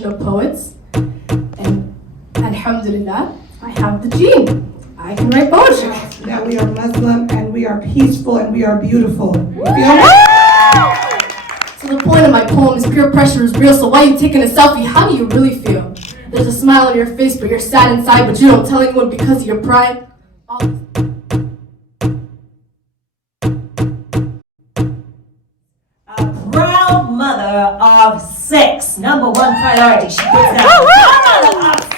generation of poets. And alhamdulillah, I have the gene. I can write poetry. That we are Muslim and we are peaceful and we are beautiful. You feel me? So the point of my poem is peer pressure is real, so why are you taking a selfie? How do you really feel? There's a smile on your face, but you're sad inside, but you don't tell anyone because of your pride. A proud mother of 6. Number 1 priority. She puts that. Proud mother of 6.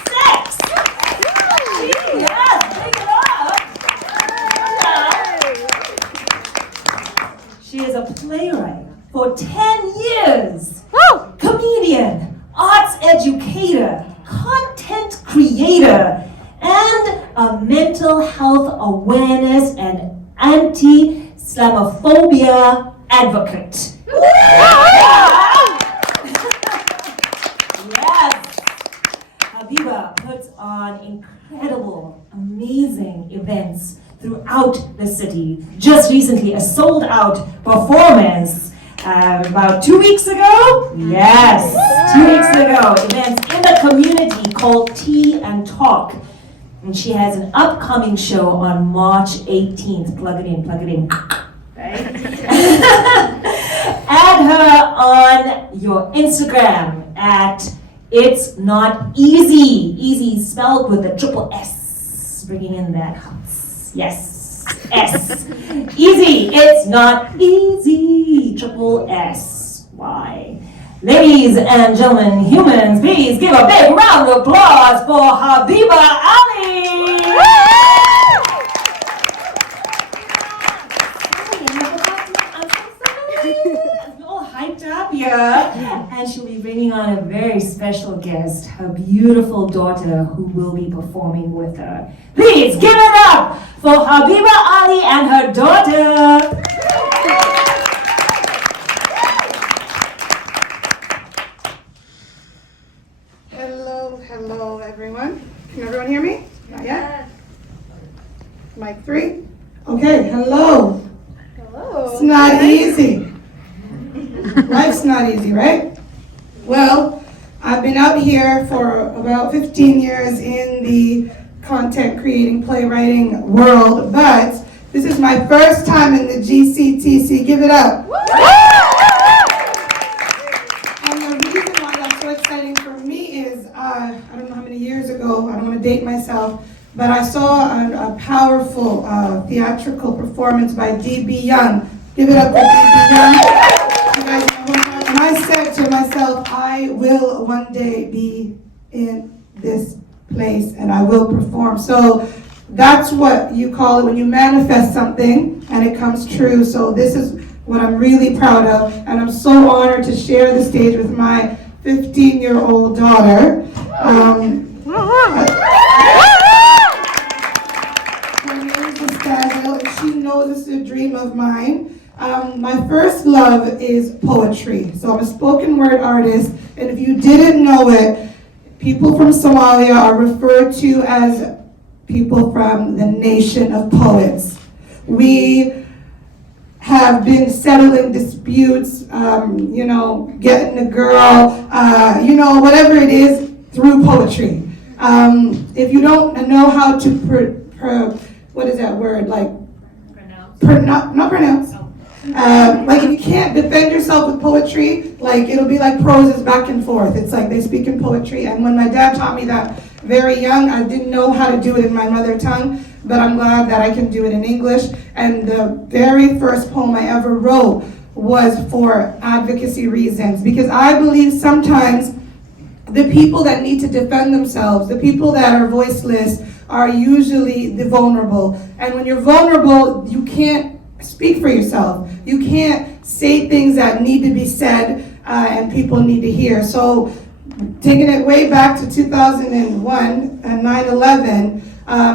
Yes, take it up. She is a playwright for 10 years. Comedian, arts educator, content creator, and a mental health awareness and anti-Islamophobia advocate. Yes. Habiba puts on incredible, amazing events throughout the city. Just recently, a sold-out performance about 2 weeks ago? Yes, 2 weeks ago. Events in the community called Tea and Talk. And she has an upcoming show on March 18th. Plug it in, plug it in. Right? Add her on your Instagram at It's Not Easy. Easy spelled with a triple S. Bringing in that yes. S. Easy. It's not easy. Triple S. Y. Ladies and gentlemen, humans, please give a big round of applause for Habiba Ali. I'm all hyped up here. And she'll be bringing on a very special guest, her beautiful daughter, who will be performing with her. Please give it up for Habiba Ali and her daughter. Hello everyone. Can everyone hear me? Not yet? Mic 3? Okay, hello. Hello. It's not easy. Life's not easy, right? Well, I've been out here for about 15 years in the content creating, playwriting world, but this is my first time in the GCTC. Give it up. And the reason why that's so exciting for me is, I don't know how many years ago, I don't want to date myself, but I saw a powerful theatrical performance by D.B. Young. Give it up for D.B. Young. You guys know, and I said to myself, I will one day be in this place and I will perform. So that's what you call it when you manifest something and it comes true. So this is what I'm really proud of, and I'm so honored to share the stage with my 15-year-old daughter. Her name is Estelle, and she knows this is a dream of mine. My first love is poetry. So I'm a spoken word artist, and if you didn't know it, people from Somalia are referred to as people from the nation of poets. We have been settling disputes, getting a girl, whatever it is, through poetry. If you don't know how to, what is that word, like? Pronounce. Not pronounce. Like if you can't defend yourself with poetry, like it'll be like proses back and forth. It's like they speak in poetry. And when my dad taught me that very young, I didn't know how to do it in my mother tongue, but I'm glad that I can do it in English. And the very first poem I ever wrote was for advocacy reasons, because I believe sometimes the people that need to defend themselves, the people that are voiceless, are usually the vulnerable. And when you're vulnerable, you can't speak for yourself. You can't say things that need to be said and people need to hear. So taking it way back to 2001 and 9/11,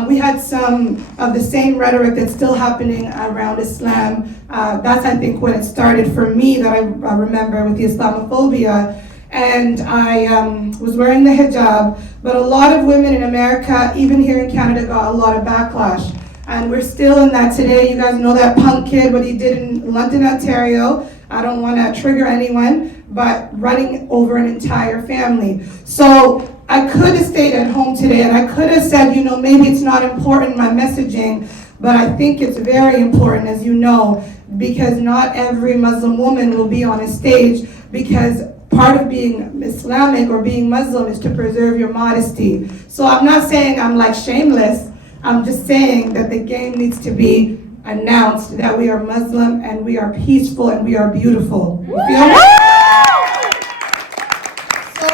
we had some of the same rhetoric that's still happening around Islam. That's, I think, when it started for me, that I remember, with the Islamophobia. And I was wearing the hijab, but a lot of women in America, even here in Canada, got a lot of backlash. And we're still in that today. You guys know that punk kid, what he did in London, Ontario. I don't want to trigger anyone, but running over an entire family. So I could have stayed at home today and I could have said, maybe it's not important, my messaging, but I think it's very important, as you know, because not every Muslim woman will be on a stage, because part of being Islamic or being Muslim is to preserve your modesty. So I'm not saying I'm like shameless, I'm just saying that the game needs to be announced that we are Muslim and we are peaceful and we are beautiful. You feel me? So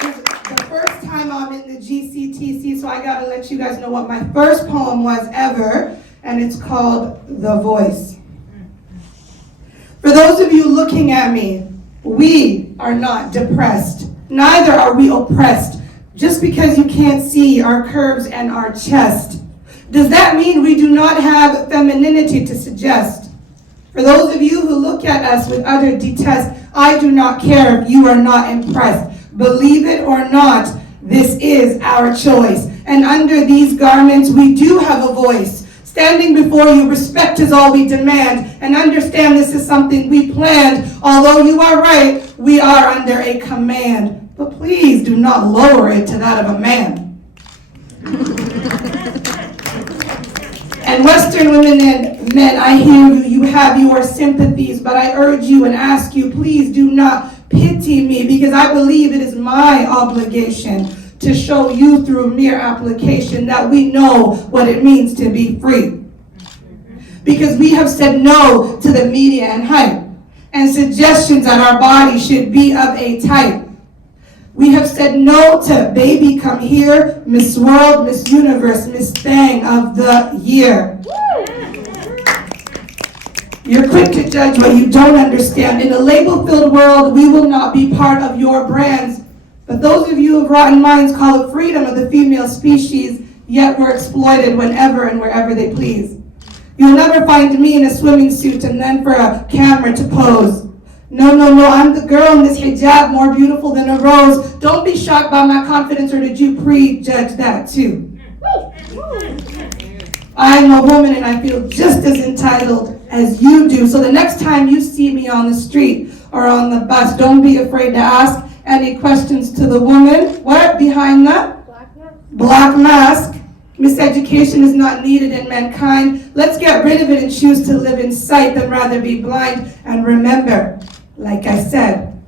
this is the first time I'm in the GCTC, so I gotta let you guys know what my first poem was ever, and it's called The Voice. For those of you looking at me, we are not depressed, neither are we oppressed. Just because you can't see our curves and our chest, does that mean we do not have femininity to suggest? For those of you who look at us with utter detest, I do not care if you are not impressed. Believe it or not, this is our choice. And under these garments, we do have a voice. Standing before you, respect is all we demand. And understand this is something we planned. Although you are right, we are under a command. But please do not lower it to that of a man. And Western women and men, I hear you, you have your sympathies, but I urge you and ask you, please do not pity me, because I believe it is my obligation to show you through mere application that we know what it means to be free. Because we have said no to the media and hype, and suggestions that our body should be of a type. We have said no to baby come here, Miss World, Miss Universe, Miss Thang of the year. You're quick to judge what you don't understand. In a label-filled world, we will not be part of your brands. But those of you of rotten minds call it freedom of the female species, yet we're exploited whenever and wherever they please. You'll never find me in a swimming suit and then for a camera to pose. No, I'm the girl in this hijab, more beautiful than a rose. Don't be shocked by my confidence, or did you prejudge that too? I'm a woman and I feel just as entitled as you do. So the next time you see me on the street or on the bus, don't be afraid to ask any questions to the woman. What? Behind the? Black mask. Miseducation is not needed in mankind. Let's get rid of it and choose to live in sight than rather be blind. And remember, like I said,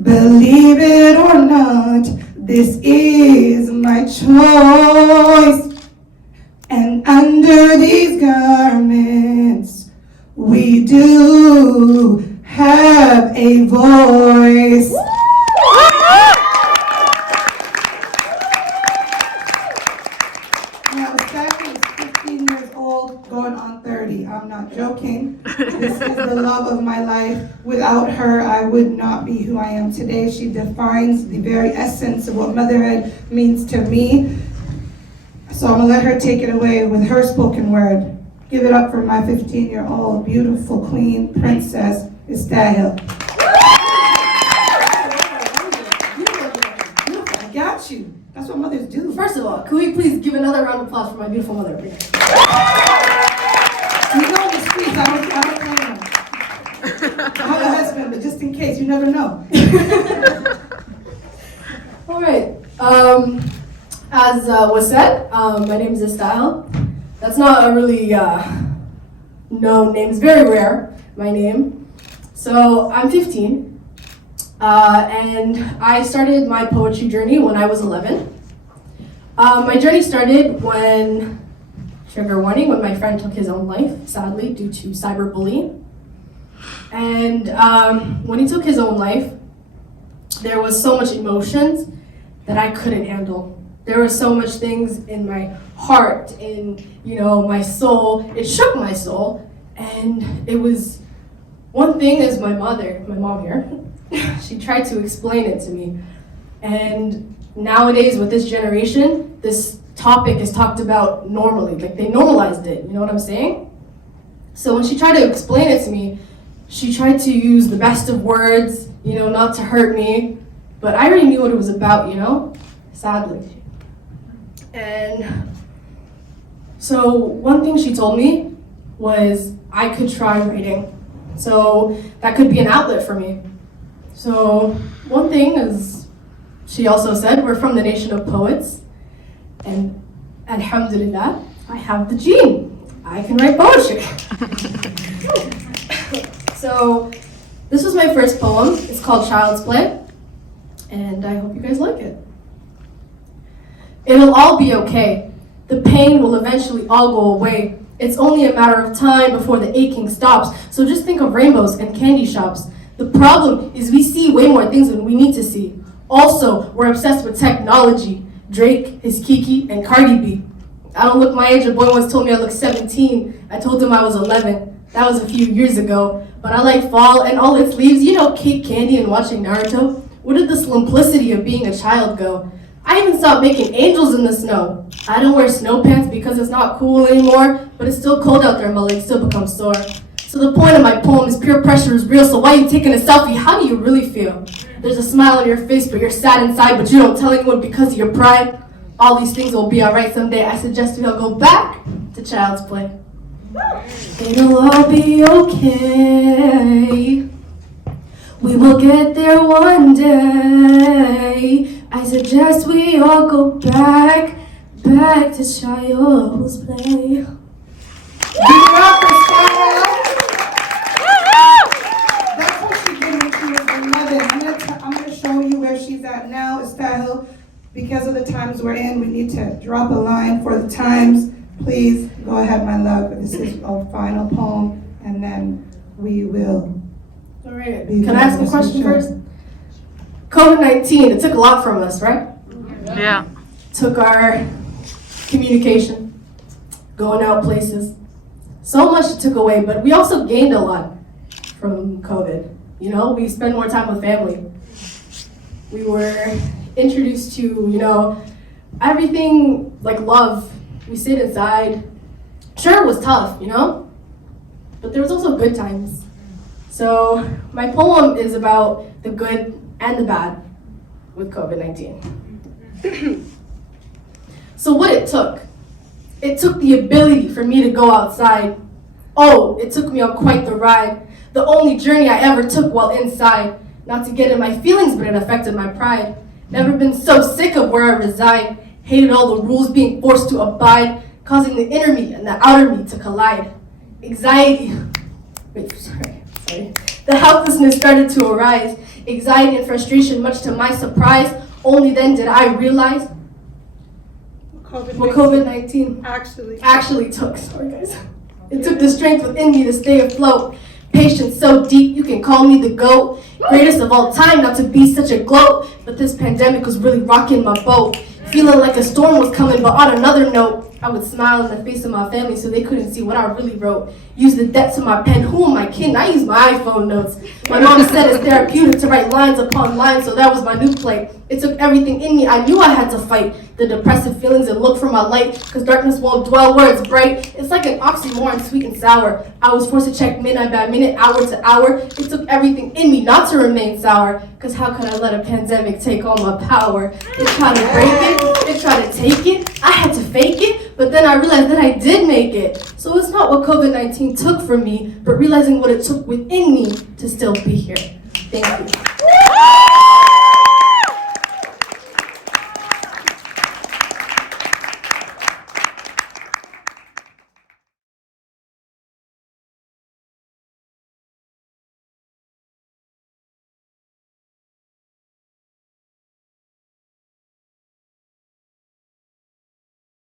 believe it or not, this is my choice. And under these garments, we do have a voice. Now, the fact is 15 years old, going on 30. I'm not joking. This is the love of my life. Without her, I would not be who I am today. She defines the very essence of what motherhood means to me. So I'm going to let her take it away with her spoken word. Give it up for my 15-year-old beautiful queen princess, Istahil. I got you. That's what mothers do. First of all, can we please give another round of applause for my beautiful mother? You know in the streets, I don't claim them. I have a husband, but just in case, you never know. All right. As was said, my name is Estelle. That's not a really known name. It's very rare, my name. So I'm 15, and I started my poetry journey when I was 11. My journey started when, trigger warning, when my friend took his own life, sadly, due to cyberbullying. And when he took his own life, there was so much emotions that I couldn't handle. There were so much things in my heart, in my soul. It shook my soul, and it was one thing is my mom here, she tried to explain it to me. And nowadays with this generation, this topic is talked about normally, like they normalized it, you know what I'm saying? So when she tried to explain it to me, she tried to use the best of words, not to hurt me, but I already knew what it was about, sadly. And so one thing she told me was, I could try writing. So that could be an outlet for me. So one thing is, she also said, we're from the nation of poets. And alhamdulillah, I have the gene. I can write poetry. So this was my first poem. It's called Child's Play. And I hope you guys like it. It'll all be okay. The pain will eventually all go away. It's only a matter of time before the aching stops. So just think of rainbows and candy shops. The problem is we see way more things than we need to see. Also, we're obsessed with technology. Drake, his Kiki, and Cardi B. I don't look my age. A boy once told me I look 17. I told him I was 11. That was a few years ago. But I like fall and all its leaves. You know, cake, candy, and watching Naruto. Where did the simplicity of being a child go? I even stopped making angels in the snow. I don't wear snow pants because it's not cool anymore, but it's still cold out there, my legs still become sore. So the point of my poem is peer pressure is real, so why are you taking a selfie? How do you really feel? There's a smile on your face, but you're sad inside, but you don't tell anyone because of your pride. All these things will be alright someday. I suggest we all go back to child's play. It'll all be okay. We will get there one day. I suggest we all go back to child's play. Give it up for Style. That's what she did when she was 11. I'm gonna show you where she's at now, Style. Because of the times we're in, we need to drop a line for the times. Please go ahead, my love. This is our final poem, and then we will. All right. Can I ask a question first? COVID-19, it took a lot from us, right? Yeah. Took our communication, going out places. So much it took away, but we also gained a lot from COVID. You know, we spend more time with family. We were introduced to, you know, everything like love. We stayed inside. Sure, it was tough, you know, but there was also good times. So my poem is about the good and the bad with COVID-19. So what it took the ability for me to go outside. Oh, it took me on quite the ride. The only journey I ever took while inside. Not to get in my feelings, but it affected my pride. Never been so sick of where I reside. Hated all the rules being forced to abide, causing the inner me and the outer me to collide. Anxiety. Sorry. The helplessness started to arise. Anxiety and frustration, much to my surprise. Only then did I realize what COVID-19 actually took. Sorry, guys. It took the strength within me to stay afloat. Patience so deep, you can call me the GOAT. Greatest of all time, not to be such a gloat. But this pandemic was really rocking my boat. Feeling like a storm was coming, but on another note, I would smile in the face of my family so they couldn't see what I really wrote. Use the depths of my pen. Who am I kidding? I use my iPhone notes. My mom said it's therapeutic to write lines upon lines, so that was my new play. It took everything in me. I knew I had to fight the depressive feelings and look for my light, because darkness won't dwell where it's bright. It's like an oxymoron, sweet and sour. I was forced to check minute by minute, hour to hour. It took everything in me not to remain sour, because how could I let a pandemic take all my power? They tried to break it, they tried to take it, I had to fake it, but then I realized that I did make it. So it's not what COVID-19 took from me, but realizing what it took within me to still be here. Thank you.